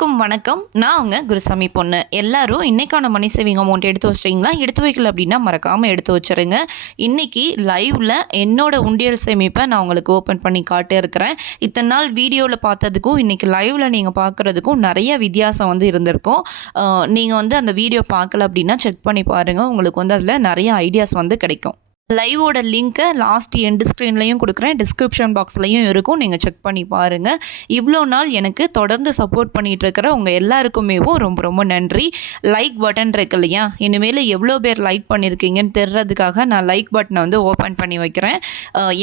அனைவருக்கும் வணக்கம். நான் அவங்க குருசாமி பொண்ணு. எல்லாரும் இன்னைக்கான மணி சேவிங் அமௌண்ட் எடுத்து வச்சிட்டீங்களா? எடுத்து வைக்கல அப்படின்னா மறக்காமல் எடுத்து வச்சிருங்க. இன்னைக்கு லைவ்ல என்னோட உண்டியல் சேமிப்பை நான் உங்களுக்கு ஓப்பன் பண்ணி காட்டு இருக்கிறேன். இத்தனை நாள் வீடியோவில் பார்த்ததுக்கும் இன்னைக்கு லைவ்ல நீங்கள் பார்க்குறதுக்கும் நிறைய வித்தியாசம் வந்து இருந்திருக்கும். நீங்கள் வந்து அந்த வீடியோ பார்க்கல அப்படின்னா செக் பண்ணி பாருங்கள் உங்களுக்கு வந்து அதில் நிறைய ஐடியாஸ் வந்து கிடைக்கும். லைவோட லிங்க்கை லாஸ்ட் எண்டு ஸ்க்ரீன்லையும் கொடுக்குறேன். டிஸ்கிரிப்ஷன் பாக்ஸ்லையும் இருக்கும். நீங்கள் செக் பண்ணி பாருங்கள் இவ்வளோ நாள் எனக்கு தொடர்ந்து சப்போர்ட் பண்ணிகிட்டு இருக்கிற உங்கள் எல்லாருக்குமேவும் ரொம்ப ரொம்ப நன்றி. லைக் பட்டன் இருக்கு இல்லையா? இனிமேல் எவ்வளோ பேர் லைக் பண்ணியிருக்கீங்கன்னு தெரிறதுக்காக நான் லைக் பட்டனை வந்து ஓப்பன் பண்ணி வைக்கிறேன்.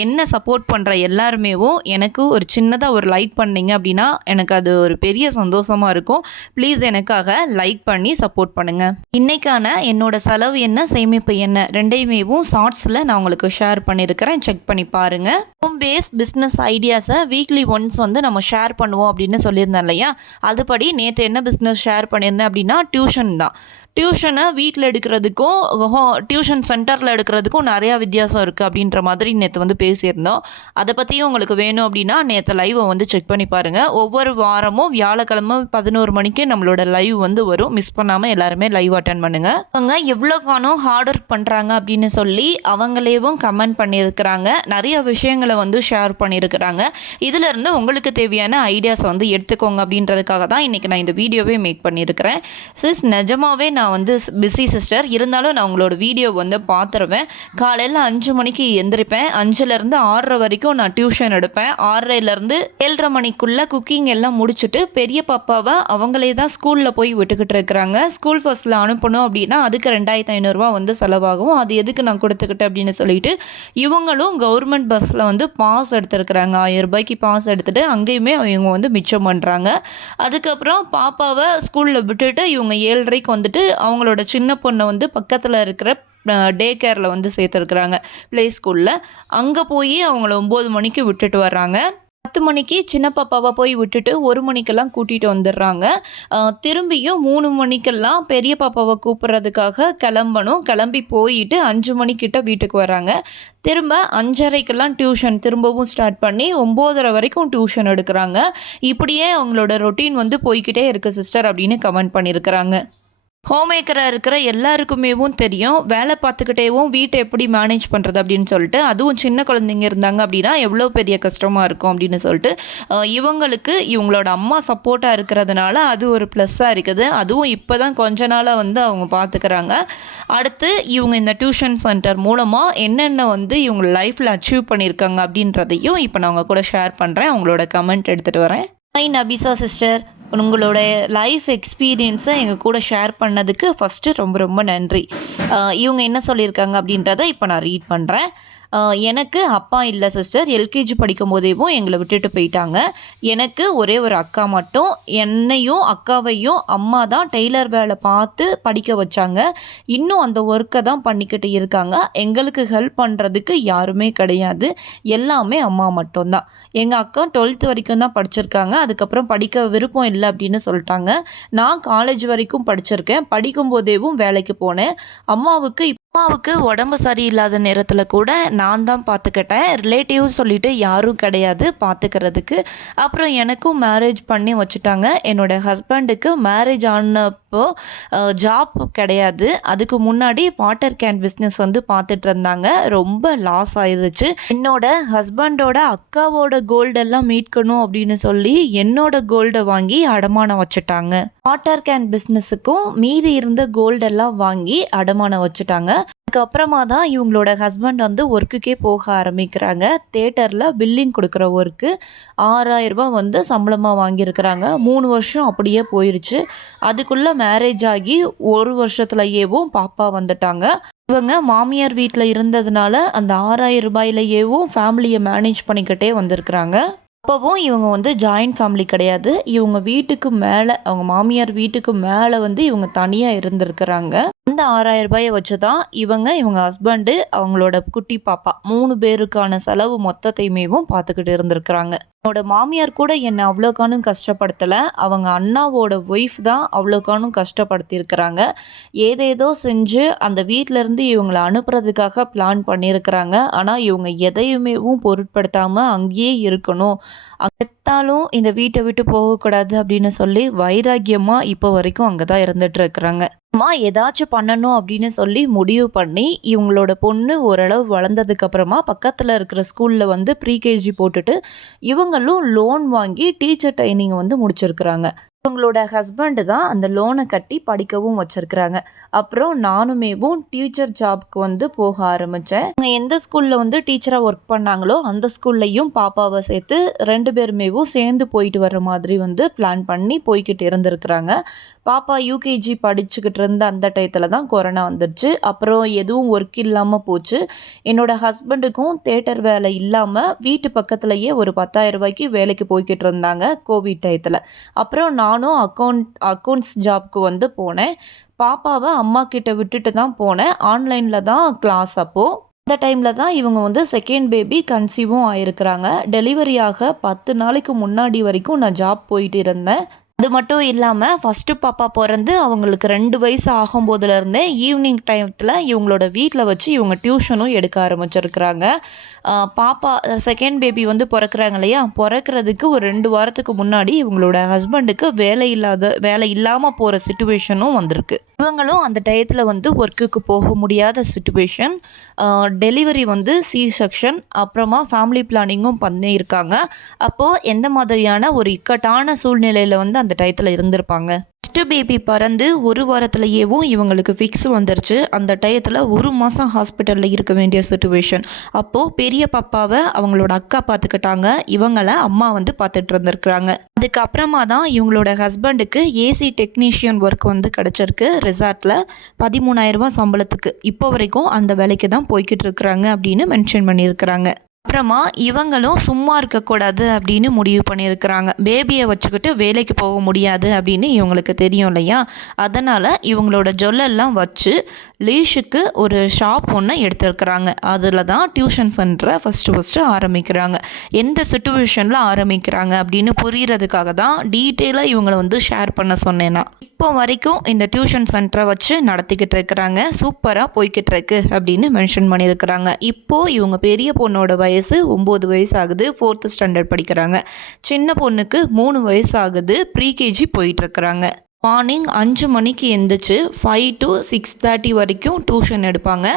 என்ன சப்போர்ட் பண்ணுற எல்லாருமேவும் எனக்கு ஒரு சின்னதாக ஒரு லைக் பண்ணீங்க அப்படின்னா எனக்கு அது ஒரு பெரிய சந்தோஷமாக இருக்கும். ப்ளீஸ் எனக்காக லைக் பண்ணி சப்போர்ட் பண்ணுங்கள் இன்னைக்கான என்னோட செலவு என்ன? சேமிப்பு என்ன? ரெண்டையுமேவும் ஷார்ட்ஸில் நான் உங்களுக்கு ஷேர் பண்ணியிருக்கிறேன் செக் பண்ணி பாருங்கள் ஹோம் பேஸ் பிஸ்னஸ் ஐடியாஸை வீக்லி ஒன்ஸ் வந்து நம்ம ஷேர் பண்ணுவோம் அப்படின்னு சொல்லியிருந்தேன் இல்லையா? அதுபடி நேற்று என்ன பிஸ்னஸ் ஷேர் பண்ணியிருந்தேன் அப்படின்னா டியூஷன் தான். டியூஷனை வீட்டில் எடுக்கிறதுக்கும் ஹோ டியூஷன் சென்டரில் எடுக்கிறதுக்கும் நிறையா வித்தியாசம் இருக்குது அப்படின்ற மாதிரி நேற்று வந்து பேசியிருந்தோம். அதை பற்றியும் உங்களுக்கு வேணும் அப்படின்னா நேற்று லைவை வந்து செக் பண்ணி பாருங்கள் ஒவ்வொரு வாரமும் வியாழக்கிழமை பதினோரு மணிக்கு நம்மளோட லைவ் வந்து வரும். மிஸ் பண்ணாமல் எல்லாருமே லைவ் அட்டன் பண்ணுங்கள் அவங்க எவ்வளோ காணும் ஹார்ட் ஒர்க் பண்ணுறாங்க அப்படின்னு சொல்லி அவங்களேவும் கமெண்ட் பண்ணியிருக்கிறாங்க. நிறைய விஷயங்களை வந்து ஷேர் பண்ணியிருக்கிறாங்க. இதிலிருந்து உங்களுக்கு தேவையான ஐடியாஸ் வந்து எடுத்துக்கோங்க அப்படின்றதுக்காக தான் இன்றைக்கி நான் இந்த வீடியோவே மேக் பண்ணியிருக்கிறேன். சிஸ் நிஜமாவே நான் நான் வந்து பிஸி சிஸ்டர் இருந்தாலும் நான் உங்களோட வீடியோ வந்து பார்த்துருவேன் காலையில் அஞ்சு மணிக்கு எந்திரிப்பேன். அஞ்சுலேருந்து ஆறரை வரைக்கும் நான் டியூஷன் எடுப்பேன். ஆறரைலேருந்து ஏழரை மணிக்குள்ளே குக்கிங் எல்லாம் முடிச்சுட்டு பெரிய பாப்பாவை அவங்களே தான் ஸ்கூலில் போய் விட்டுக்கிட்டு இருக்கிறாங்க. ஸ்கூல் ஃபர்ஸ்ட்டில் அனுப்பணும் அப்படின்னா அதுக்கு ரெண்டாயிரத்து ஐநூறுரூவா வந்து செலவாகும். அது எதுக்கு நான் கொடுத்துக்கிட்டேன் அப்படின்னு சொல்லிட்டு இவங்களும் கவர்மெண்ட் பஸ்ஸில் வந்து பாஸ் எடுத்துருக்குறாங்க. ஆயிரம் ரூபாய்க்கு பாஸ் எடுத்துகிட்டு அங்கேயுமே இவங்க வந்து மிச்சம் பண்ணுறாங்க அதுக்கப்புறம் பாப்பாவை ஸ்கூலில் விட்டுட்டு இவங்க ஏழரைக்கு வந்துட்டு அவங்களோட சின்ன பொண்ணை வந்து பக்கத்தில் இருக்கிற டே கேரில் வந்து சேர்த்துருக்குறாங்க. ப்ளே ஸ்கூலில் அங்கே போய் அவங்கள ஒம்பது மணிக்கு விட்டுட்டு வர்றாங்க. பத்து மணிக்கு சின்ன பாப்பாவை போய் விட்டுட்டு ஒரு மணிக்கெல்லாம் கூட்டிகிட்டு வந்துடுறாங்க. திரும்பியும் மூணு மணிக்கெல்லாம் பெரிய பாப்பாவை கூப்பிட்றதுக்காக கிளம்பணும். கிளம்பி போயிட்டு அஞ்சு மணிக்கிட்ட வீட்டுக்கு வராங்க திரும்ப அஞ்சரைக்கெல்லாம் டியூஷன் திரும்பவும் ஸ்டார்ட் பண்ணி ஒம்போதரை வரைக்கும் டியூஷன் எடுக்கிறாங்க. இப்படியே அவங்களோட ரொட்டீன் வந்து போய்க்கிட்டே இருக்குது சிஸ்டர் அப்படின்னு கமெண்ட் பண்ணியிருக்கிறாங்க. ஹோம் மேக்கராக இருக்கிற எல்லாருக்குமேவும் தெரியும். வேலை பார்த்துக்கிட்டேவும் வீட்டை எப்படி மேனேஜ் பண்ணுறது அப்படின்னு சொல்லிட்டு அதுவும் சின்ன குழந்தைங்க இருந்தாங்க அப்படின்னா எவ்வளோ பெரிய கஷ்டமாக இருக்கும் அப்படின்னு சொல்லிட்டு இவங்களுக்கு இவங்களோட அம்மா சப்போர்ட்டாக இருக்கிறதுனால அது ஒரு ப்ளஸ்ஸாக இருக்குது. அதுவும் இப்போ தான் கொஞ்ச நாளாக வந்து அவங்க பார்த்துக்கிறாங்க அடுத்து இவங்க இந்த டியூஷன் சென்டர் மூலமாக என்னென்ன வந்து இவங்க லைஃப்பில் அச்சீவ் பண்ணியிருக்காங்க அப்படின்றதையும் இப்போ நான் அவங்க கூட ஷேர் பண்ணுறேன் அவங்களோட கமெண்ட் எடுத்துகிட்டு வரேன். ஃபைன் நபிசா சிஸ்டர் உங்களோட லைஃப் எக்ஸ்பீரியன்ஸை எங்கள் கூட ஷேர் பண்ணதுக்கு ஃபஸ்ட்டு ரொம்ப ரொம்ப நன்றி. இவங்க என்ன சொல்லியிருக்காங்க அப்படின்றத இப்போ நான் ரீட் பண்ணுறேன் எனக்கு அப்பா இல்லை சிஸ்டர் எல்கேஜி படிக்கும் போதேவும் எங்களை விட்டுட்டு போயிட்டாங்க. எனக்கு ஒரே ஒரு அக்கா மட்டும். என்னையும் அக்காவையும் அம்மா தான் டெய்லர் வேலை பார்த்து படிக்க வச்சாங்க. இன்னும் அந்த ஒர்க்கை தான் பண்ணிக்கிட்டு இருக்காங்க. எங்களுக்கு ஹெல்ப் பண்ணுறதுக்கு யாருமே கிடையாது. எல்லாமே அம்மா மட்டும்தான் எங்கள் அக்கா டுவெல்த் வரைக்கும் தான் படிச்சிருக்காங்க. அதுக்கப்புறம் படிக்க விருப்பம் இல்லை அப்படின்னு சொல்லிட்டாங்க. நான் காலேஜ் வரைக்கும் படிச்சிருக்கேன். படிக்கும்போதேவும் வேலைக்கு போனேன். அம்மாவுக்கு அம்மாவுக்கு உடம்பு சரியில்லாத நேரத்தில் கூட நான் தான் பார்த்துக்கிட்டேன் ரிலேட்டிவ் சொல்லிட்டு யாரும் கிடையாது பார்த்துக்கிறதுக்கு அப்புறம் எனக்கும் மேரேஜ் பண்ணி வச்சுட்டாங்க. என்னோட ஹஸ்பண்டுக்கு மேரேஜ் ஆனப்போ ஜாப் கிடையாது. அதுக்கு முன்னாடி வாட்டர் கேன் பிஸ்னஸ் வந்து பார்த்துட்டு இருந்தாங்க. ரொம்ப லாஸ் ஆயிடுச்சு என்னோட ஹஸ்பண்டோட அக்காவோட கோல்டெல்லாம் மீட்கணும் அப்படின்னு சொல்லி என்னோட கோல்டை வாங்கி அடமானம் வச்சுட்டாங்க. வாட்டர் கேன் பிஸ்னஸுக்கும் மீதி இருந்த கோல்டெல்லாம் வாங்கி அடமானம் வச்சுட்டாங்க. அதுக்கப்புறமா தான் இவங்களோட ஹஸ்பண்ட் வந்து ஒர்க்குக்கே போக ஆரம்பிக்கிறாங்க. தேட்டரில் பில்லிங் கொடுக்குற ஒர்க்கு ஆறாயிரரூபா வந்து சம்பளமாக வாங்கியிருக்கிறாங்க. மூணு வருஷம் அப்படியே போயிருச்சு. அதுக்குள்ளே மேரேஜ் ஆகி ஒரு வருஷத்துலயேவும் பாப்பா வந்துட்டாங்க. இவங்க மாமியார் வீட்டில் இருந்ததுனால அந்த ஆறாயிரம் ரூபாயிலேயேவும் ஃபேமிலியை மேனேஜ் பண்ணிக்கிட்டே வந்திருக்கிறாங்க. அப்போவும் இவங்க வந்து ஜாயிண்ட் ஃபேமிலி கிடையாது. இவங்க வீட்டுக்கு மேலே அவங்க மாமியார் வீட்டுக்கு மேலே வந்து இவங்க தனியாக இருந்திருக்கிறாங்க. அந்த ஆறாயிரம் ரூபாயை வச்சு தான் இவங்க இவங்க ஹஸ்பண்டு அவங்களோட குட்டி பாப்பா மூணு பேருக்கான செலவு மொத்தத்தையுமேவும் பார்த்துக்கிட்டு இருந்திருக்கிறாங்க. என்னோட மாமியார் கூட என்னை அவ்வளோக்கானும் கஷ்டப்படுத்தலை. அவங்க அண்ணாவோட ஒய்ஃப் தான் அவ்வளோக்கானும் கஷ்டப்படுத்தியிருக்கிறாங்க. ஏதேதோ செஞ்சு அந்த வீட்டிலேருந்து இவங்களை அனுப்புறதுக்காக பிளான் பண்ணியிருக்கிறாங்க. ஆனால் இவங்க எதையுமேவும் பொருட்படுத்தாமல் அங்கேயே இருக்கணும். செத்தாலும் இந்த வீட்டை விட்டு போகக்கூடாது அப்படின்னு சொல்லி வைராக்கியமாக இப்போ வரைக்கும் அங்கே தான் இருந்துட்டு இருக்கிறாங்க. அம்மா ஏதாச்சும் பண்ணணும் அப்படின்னு சொல்லி முடிவு பண்ணி இவங்களோட பொண்ணு ஓரளவு வளர்ந்ததுக்கு அப்புறமா பக்கத்தில் இருக்கிற ஸ்கூலில் வந்து ப்ரீகேஜி போட்டுட்டு இவங்களும் லோன் வாங்கி டீச்சர் ட்ரைனிங் வந்து முடிச்சிருக்கிறாங்க. இவங்களோட ஹஸ்பண்டு தான் அந்த லோனை கட்டி படிக்கவும் வச்சுருக்குறாங்க. அப்புறம் நானுமேவும் டீச்சர் ஜாப்க்கு வந்து போக ஆரம்பித்தேன் அவங்க எந்த ஸ்கூலில் வந்து டீச்சராக ஒர்க் பண்ணாங்களோ அந்த ஸ்கூல்லையும் பாப்பாவை சேர்த்து ரெண்டு பேருமேவும் சேர்ந்து போயிட்டு வர மாதிரி வந்து பிளான் பண்ணி போய்கிட்டு இருந்திருக்கிறாங்க. பாப்பா யூகேஜி படிச்சுக்கிட்டு இருந்த அந்த டயத்தில் தான் கொரோனா வந்துடுச்சு அப்புறம் எதுவும் ஒர்க் இல்லாமல் போச்சு. என்னோடய ஹஸ்பண்டுக்கும் தேட்டர் வேலை இல்லாமல் வீட்டு பக்கத்துலேயே ஒரு பத்தாயிரம் ரூபாய்க்கு வேலைக்கு போய்கிட்டு இருந்தாங்க கோவிட் டயத்தில். அப்புறம் நான் நானும் அக்கௌண்ட் அக்கௌண்ட்ஸ் ஜாப்க்கு வந்து போனேன். பாப்பாவை அம்மா கிட்ட விட்டுட்டு தான் போனேன். ஆன்லைனில் தான் கிளாஸ் அப்போது அந்த டைமில் தான் இவங்க வந்து செகண்ட் பேபி கன்சீவும் ஆயிருக்கிறாங்க. டெலிவரி ஆக பத்து நாளைக்கு முன்னாடி வரைக்கும் நான் ஜாப் போயிட்டு இருந்தேன். அது மட்டும் இல்லாமல் ஃபஸ்ட்டு பாப்பா பிறந்து அவங்களுக்கு ரெண்டு வயசு ஆகும்போதுலேருந்தே ஈவினிங் டைமத்தில் இவங்களோட வீட்டில் வச்சு இவங்க டியூஷனும் எடுக்க ஆரம்பிச்சிருக்கிறாங்க. பாப்பா செகண்ட் பேபி வந்து பிறக்கிறாங்க இல்லையா? பிறக்கிறதுக்கு ஒரு ரெண்டு வாரத்துக்கு முன்னாடி இவங்களோட ஹஸ்பண்டுக்கு வேலை இல்லாத வேலை இல்லாமல் போகிற சுச்சுவேஷனும் வந்திருக்கு. இவங்களும் அந்த டயத்தில் வந்து ஒர்க்குக்கு போக முடியாத சுச்சுவேஷன் டெலிவரி வந்து சி செக்ஷன் அப்புறமா ஃபேமிலி பிளானிங்கும் பண்ணியிருக்காங்க. அப்போது எந்த மாதிரியான ஒரு இக்கட்டான சூழ்நிலையில் வந்து அந்த டயத்தில் இருந்திருப்பாங்க. ஃபஸ்ட்டு பேபி பறந்து ஒரு வாரத்துலேயேவும் இவங்களுக்கு ஃபிக்ஸ் வந்துருச்சு. அந்த டயத்தில் ஒரு மாதம் ஹாஸ்பிட்டலில் இருக்க வேண்டிய சுச்சுவேஷன் அப்போது பெரிய பாப்பாவை அவங்களோட அக்கா பார்த்துக்கிட்டாங்க. இவங்களை அம்மா வந்து பார்த்துட்டு இருந்திருக்கிறாங்க. அதுக்கப்புறமா தான் இவங்களோட ஹஸ்பண்டுக்கு ஏசி டெக்னீஷியன் ஒர்க் வந்து கிடச்சிருக்கு. ரிசார்ட்டில் பதிமூணாயிரரூபா சம்பளத்துக்கு. இப்போ வரைக்கும் அந்த வேலைக்கு தான் போய்கிட்டு இருக்கிறாங்க அப்படின்னு மென்ஷன் பண்ணியிருக்கிறாங்க. அப்புறமா இவங்களும் சும்மா இருக்கக்கூடாது அப்படின்னு முடிவு பண்ணியிருக்கிறாங்க. பேபியை வச்சுக்கிட்டு வேலைக்கு போக முடியாது அப்படின்னு இவங்களுக்கு தெரியும் இல்லையா? அதனால் இவங்களோட ஜொல்லெல்லாம் வச்சு லீஷுக்கு ஒரு ஷாப் ஒன்று எடுத்திருக்கிறாங்க. அதில் தான் டியூஷன் சென்டரை ஃபஸ்ட்டு ஃபஸ்ட்டு ஆரம்பிக்கிறாங்க. எந்த சுச்சுவேஷனில் ஆரம்பிக்கிறாங்க அப்படின்னு புரிகிறதுக்காக தான் டீட்டெயிலாக இவங்களை வந்து ஷேர் பண்ண சொன்னேன்னா இப்போ வரைக்கும் இந்த டியூஷன் சென்டரை வச்சு நடத்திக்கிட்டு இருக்கிறாங்க. சூப்பராக போய்கிட்டு இருக்கு அப்படின்னு மென்ஷன் பண்ணியிருக்கிறாங்க. இப்போது இவங்க பெரிய பொண்ணோட வயது வயசு ஒம்பது வயசு ஆகுது ஃபோர்த்து ஸ்டாண்டர்ட் படிக்கிறாங்க. சின்ன பொண்ணுக்கு மூணு வயசு ஆகுது ப்ரீகேஜி போயிட்டுருக்குறாங்க மார்னிங் அஞ்சு மணிக்கு எழுந்திரிச்சு ஃபைவ் டு சிக்ஸ் தேர்ட்டி வரைக்கும் டியூஷன் எடுப்பாங்க.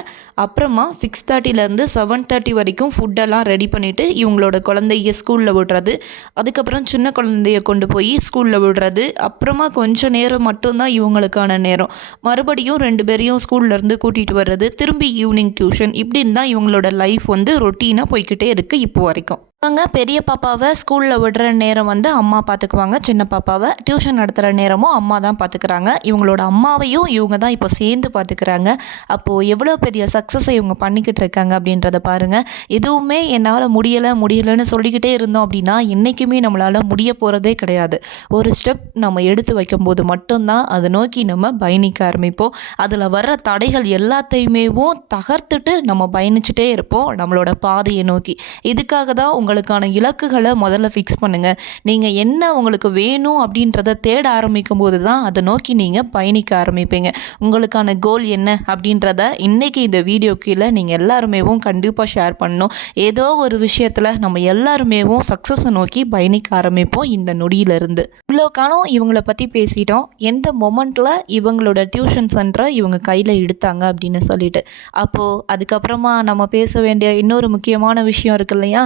அப்புறமா சிக்ஸ் தேர்ட்டிலேருந்து செவன் தேர்ட்டி வரைக்கும் ஃபுட்டெல்லாம் ரெடி பண்ணிவிட்டு இவங்களோட குழந்தைய ஸ்கூலில் விடுறது. அதுக்கப்புறம் சின்ன குழந்தைய கொண்டு போய் ஸ்கூலில் விடுறது. அப்புறமா கொஞ்சம் நேரம் மட்டும்தான் இவங்களுக்கான நேரம். மறுபடியும் ரெண்டு பேரையும் ஸ்கூல்லேருந்து கூட்டிகிட்டு வர்றது. திரும்பி ஈவினிங் டியூஷன் இப்படின்னு தான் இவங்களோட லைஃப் வந்து ரொட்டீனாக போய்கிட்டே இருக்குது இப்போ வரைக்கும். இவங்க பெரிய பாப்பாவை ஸ்கூலில் விடுற நேரம் வந்து அம்மா பார்த்துக்குவாங்க சின்ன பாப்பாவை டியூஷன் நடத்துகிற நேரமும் அம்மா தான் பார்த்துக்கிறாங்க இவங்களோட அம்மாவையும் இவங்க தான் இப்போ சேர்ந்து பார்த்துக்கிறாங்க அப்போது எவ்வளோ பெரிய சக்ஸஸை இவங்க பண்ணிக்கிட்டு இருக்காங்க அப்படின்றத பாருங்கள் எதுவுமே என்னால் முடியலை முடியலைன்னு சொல்லிக்கிட்டே இருந்தோம் அப்படின்னா என்றைக்குமே நம்மளால் முடிய போகிறதே கிடையாது. ஒரு ஸ்டெப் நம்ம எடுத்து வைக்கும்போது மட்டும்தான் அதை நோக்கி நம்ம பயணிக்க ஆரம்பிப்போம். அதில் வர்ற தடைகள் எல்லாத்தையுமேவும் தகர்த்துட்டு நம்ம பயணிச்சுட்டே இருப்போம் நம்மளோட பாதையை நோக்கி. இதுக்காக தான் உங்கள் உங்களுக்கான இலக்குகளை முதல்ல ஃபிக்ஸ் பண்ணுங்கள் நீங்கள் என்ன உங்களுக்கு வேணும் அப்படின்றத தேட ஆரம்பிக்கும் போது தான் அதை நோக்கி நீங்கள் பயணிக்க ஆரம்பிப்பீங்க. உங்களுக்கான கோல் என்ன அப்படின்றத இன்றைக்கி இந்த வீடியோ கீழே நீங்கள் எல்லாருமேவும் கண்டிப்பாக ஷேர் பண்ணணும். ஏதோ ஒரு விஷயத்தில் நம்ம எல்லாருமேவும் சக்ஸஸை நோக்கி பயணிக்க ஆரம்பிப்போம் இந்த நொடியிலிருந்து. இவ்வளோ காலம் இவங்களை பற்றி பேசிட்டோம். எந்த மொமெண்ட்டில் இவங்களோட டியூஷன் சென்டரை இவங்க கையில் எடுத்தாங்க அப்படின்னு சொல்லிட்டு. அப்போது அதுக்கப்புறமா நம்ம பேச வேண்டிய இன்னொரு முக்கியமான விஷயம் இருக்கு இல்லையா?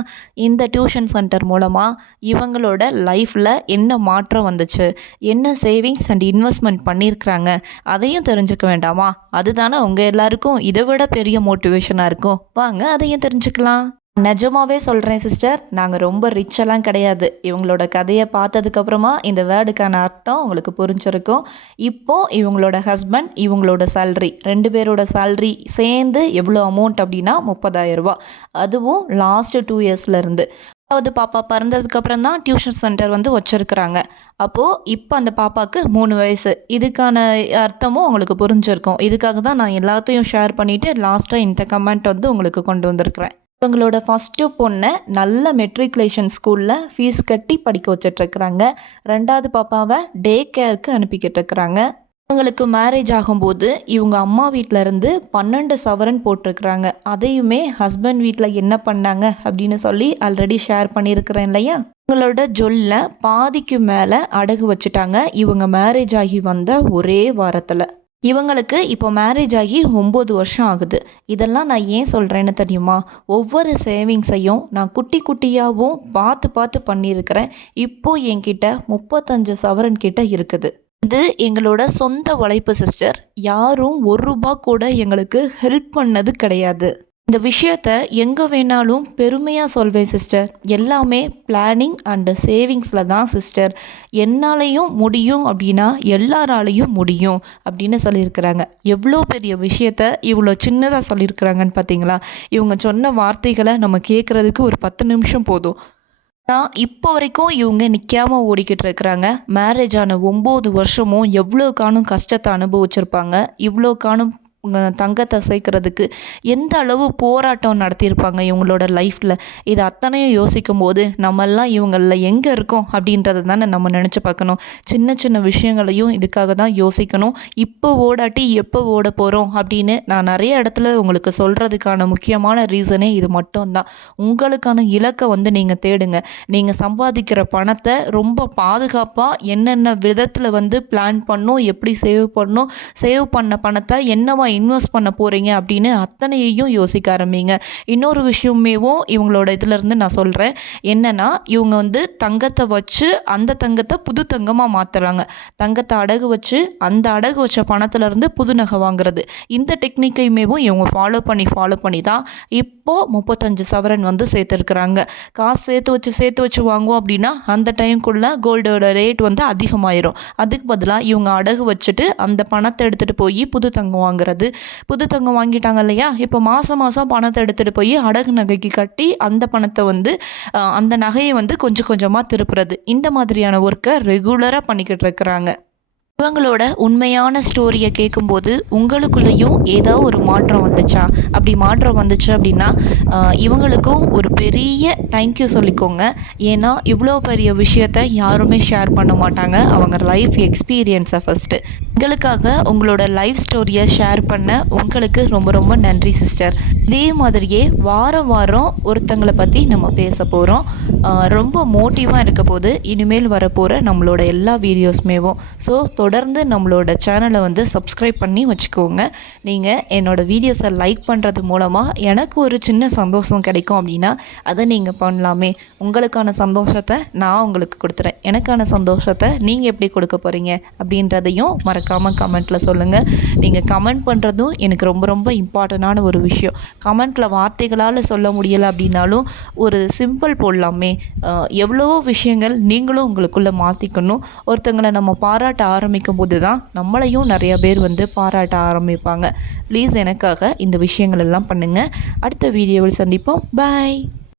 இந்த இந்த டியூஷன் சென்டர் மூலமாக இவங்களோட லைஃப்பில் என்ன மாற்றம் வந்துச்சு? என்ன சேவிங்ஸ் அண்ட் இன்வெஸ்ட்மெண்ட் பண்ணியிருக்கிறாங்க அதையும் தெரிஞ்சுக்க வேண்டாமா? அதுதானே உங்கள் எல்லாருக்கும் இதை விட பெரிய மோட்டிவேஷனாக இருக்கும். வாங்க அதையும் தெரிஞ்சுக்கலாம். நிஜமாவே சொல்கிறேன் சிஸ்டர் நாங்கள் ரொம்ப ரிச்செல்லாம் கிடையாது. இவங்களோட கதையை பார்த்ததுக்கப்புறமா இந்த வேர்டுக்கான அர்த்தம் உங்களுக்கு புரிஞ்சிருக்கும். இப்போது இவங்களோட ஹஸ்பண்ட் இவங்களோட சேல்ரி ரெண்டு பேரோட சேல்ரி சேர்ந்து எவ்வளோ அமௌண்ட் அப்படின்னா முப்பதாயிரரூபா அதுவும் லாஸ்ட்டு டூ இயர்ஸ்லேருந்து அதாவது பாப்பா பிறந்ததுக்கப்புறம் தான் டியூஷன் சென்டர் வந்து வச்சுருக்குறாங்க. அப்போது இப்போ அந்த பாப்பாவுக்கு மூணு வயசு. இதுக்கான அர்த்தமும் உங்களுக்கு புரிஞ்சிருக்கும். இதுக்காக தான் நான் எல்லாத்தையும் ஷேர் பண்ணிவிட்டு லாஸ்ட்டாக இந்த கமெண்ட் வந்து உங்களுக்கு கொண்டு வந்திருக்கிறேன். இவங்களோட ஃபஸ்ட்டு பொண்ணை நல்ல மெட்ரிகுலேஷன் ஸ்கூலில் ஃபீஸ் கட்டி படிக்க வச்சிட்ருக்குறாங்க ரெண்டாவது பாப்பாவை டே கேருக்கு அனுப்பிக்கிட்டு இருக்கிறாங்க இவங்களுக்கு மேரேஜ் ஆகும்போது இவங்க அம்மா வீட்டிலருந்து இருந்து பன்னெண்டு சவரன் போட்டிருக்கிறாங்க. அதையுமே ஹஸ்பண்ட் வீட்டில் என்ன பண்ணாங்க அப்படின்னு சொல்லி ஆல்ரெடி ஷேர் பண்ணியிருக்கிறேன் இல்லையா? இவங்களோட ஜொல்ல பாதிக்கு மேலே அடகு வச்சுட்டாங்க. இவங்க மேரேஜ் ஆகி வந்த ஒரே வாரத்தில். இவங்களுக்கு இப்போ மேரேஜ் ஆகி ஒம்பது வருஷம் ஆகுது. இதெல்லாம் நான் ஏன் சொல்கிறேன்னு தெரியுமா? ஒவ்வொரு சேவிங்ஸையும் நான் குட்டி குட்டியாகவும் பார்த்து பார்த்து பண்ணியிருக்கிறேன். இப்போ என்கிட்ட முப்பத்தஞ்சு சவரன் கிட்ட இருக்குது. இது எங்களோட சொந்த உழைப்பு சிஸ்டர் யாரும் ஒரு ரூபா கூட எங்களுக்கு ஹெல்ப் பண்ணது கிடையாது. இந்த விஷயத்த எங்கே வேணாலும் பெருமையாக சொல்வேன் சிஸ்டர் எல்லாமே பிளானிங் அண்டு சேவிங்ஸில் தான் சிஸ்டர் என்னாலையும் முடியும் அப்படின்னா எல்லாராலையும் முடியும் அப்படின்னு சொல்லியிருக்கிறாங்க. எவ்வளோ பெரிய விஷயத்த இவ்வளோ சின்னதாக சொல்லியிருக்கிறாங்கன்னு பார்த்தீங்களா? இவங்க சொன்ன வார்த்தைகளை நம்ம கேட்குறதுக்கு ஒரு பத்து நிமிஷம் போதும். நான் இப்போ வரைக்கும் இவங்க நிற்காம ஓடிக்கிட்டு இருக்கிறாங்க. மேரேஜ் ஆன ஒம்பது வருஷமும் எவ்வளோ காணும் கஷ்டத்தை அனுபவிச்சிருப்பாங்க. இவ்வளோ காணும் தங்கத்தை சேர்க்கறதுக்கு எந்த அளவு போராட்டம் நடத்தியிருப்பாங்க இவங்களோட லைஃப்பில் இது அத்தனையும் யோசிக்கும் போது நம்மெல்லாம் இவங்களில் எங்கே இருக்கோம் அப்படின்றத தானே நம்ம நினச்சி பார்க்கணும். சின்ன சின்ன விஷயங்களையும் இதுக்காக தான் யோசிக்கணும். இப்போ ஓடாட்டி எப்போ ஓட போகிறோம் அப்படின்னு நான் நிறைய இடத்துல உங்களுக்கு சொல்கிறதுக்கான முக்கியமான ரீசனே இது மட்டும்தான். உங்களுக்கான இலக்கை வந்து நீங்கள் தேடுங்க. நீங்கள் சம்பாதிக்கிற பணத்தை ரொம்ப பாதுகாப்பாக என்னென்ன விதத்தில் வந்து பிளான் பண்ணும் எப்படி சேவ் பண்ணும் சேவ் பண்ண பணத்தை என்னவா இன்வெஸ்ட் பண்ண போகிறீங்க அப்படின்னு அத்தனையையும் யோசிக்க ஆரம்பிங்க. இன்னொரு விஷயமேவும் இவங்களோட இதிலேருந்து நான் சொல்கிறேன் என்னென்னா இவங்க வந்து தங்கத்தை வச்சு அந்த தங்கத்தை புது தங்கமாக மாற்றுறாங்க தங்கத்தை அடகு வச்சு அந்த அடகு வச்ச பணத்துலேருந்து புது நகை வாங்குறது. இந்த டெக்னிக்கையுமேவும் இவங்க ஃபாலோ பண்ணி ஃபாலோ பண்ணி தான் இப்போது முப்பத்தஞ்சு சவரன் வந்து சேர்த்துருக்குறாங்க. காசு சேர்த்து வச்சு சேர்த்து வச்சு வாங்குவோம் அப்படின்னா அந்த டைமுக்குள்ளே கோல்டோட ரேட் வந்து அதிகமாயிரும். அதுக்கு பதிலாக இவங்க அடகு வச்சுட்டு அந்த பணத்தை எடுத்துகிட்டு போய் புது தங்கம் வாங்குறது புது தங்கம் வாங்கிட்டாங்க இல்லையா? இப்போ மாதம் மாதம் பணத்தை எடுத்துகிட்டு போய் அடகு நகைக்கு கட்டி அந்த பணத்தை வந்து அந்த நகையை வந்து கொஞ்சம் கொஞ்சமாக திருப்புறது. இந்த மாதிரியான ஒர்க்கை ரெகுலராக பண்ணிக்கிட்டு இருக்கிறாங்க. இவங்களோட உண்மையான ஸ்டோரியை கேட்கும்போது உங்களுக்குள்ளேயும் ஏதோ ஒரு மாற்றம் வந்துச்சா? அப்படி மாற்றம் வந்துச்சு அப்படின்னா இவங்களுக்கும் ஒரு பெரிய தேங்க்யூ சொல்லிக்கோங்க. ஏன்னா இவ்வளோ பெரிய விஷயத்த யாருமே ஷேர் பண்ண மாட்டாங்க. அவங்க லைஃப் எக்ஸ்பீரியன்ஸை ஃபஸ்ட்டு எங்களுக்காக உங்களோட லைஃப் ஸ்டோரியை ஷேர் பண்ண உங்களுக்கு ரொம்ப ரொம்ப நன்றி சிஸ்டர் இதே மாதிரியே வாரம் வாரம் ஒருத்தங்களை பற்றி நம்ம பேச போகிறோம் ரொம்ப மோட்டிவாக இருக்க போது இனிமேல் வரப்போகிற நம்மளோட எல்லா வீடியோஸ்மேவும் ஸோ தொடர்ந்து நம்மளோட சேனலை வந்து சப்ஸ்கிரைப் பண்ணி வச்சுக்கோங்க. நீங்கள் என்னோடய வீடியோஸை லைக் பண்ணுறது மூலமாக எனக்கு ஒரு சின்ன சந்தோஷம் கிடைக்கும் அப்படின்னா அதை நீங்கள் பண்ணலாமே. உங்களுக்கான சந்தோஷத்தை நான் உங்களுக்கு கொடுத்துறேன். எனக்கான சந்தோஷத்தை நீங்கள் எப்படி கொடுக்க போகிறீங்க அப்படின்றதையும் மறக்காமல் கமெண்ட்டில் சொல்லுங்கள் நீங்கள் கமெண்ட் பண்ணுறதும் எனக்கு ரொம்ப ரொம்ப இம்பார்ட்டண்டான ஒரு விஷயம். கமெண்ட்டில் வார்த்தைகளால் சொல்ல முடியலை அப்படின்னாலும் ஒரு சிம்பிள் போடலாமே. எவ்வளவோ விஷயங்கள் நீங்களும் உங்களுக்குள்ளே மாற்றிக்கணும் ஒருத்தங்களை நம்ம பாராட்ட ஆரம்பிக்கும் போது தான் நம்மளையும் நிறைய பேர் வந்து பாராட்ட ஆரம்பிப்பாங்க. ப்ளீஸ் எனக்காக இந்த விஷயங்கள் எல்லாம் பண்ணுங்கள் அடுத்த வீடியோவில் சந்திப்போம். பாய்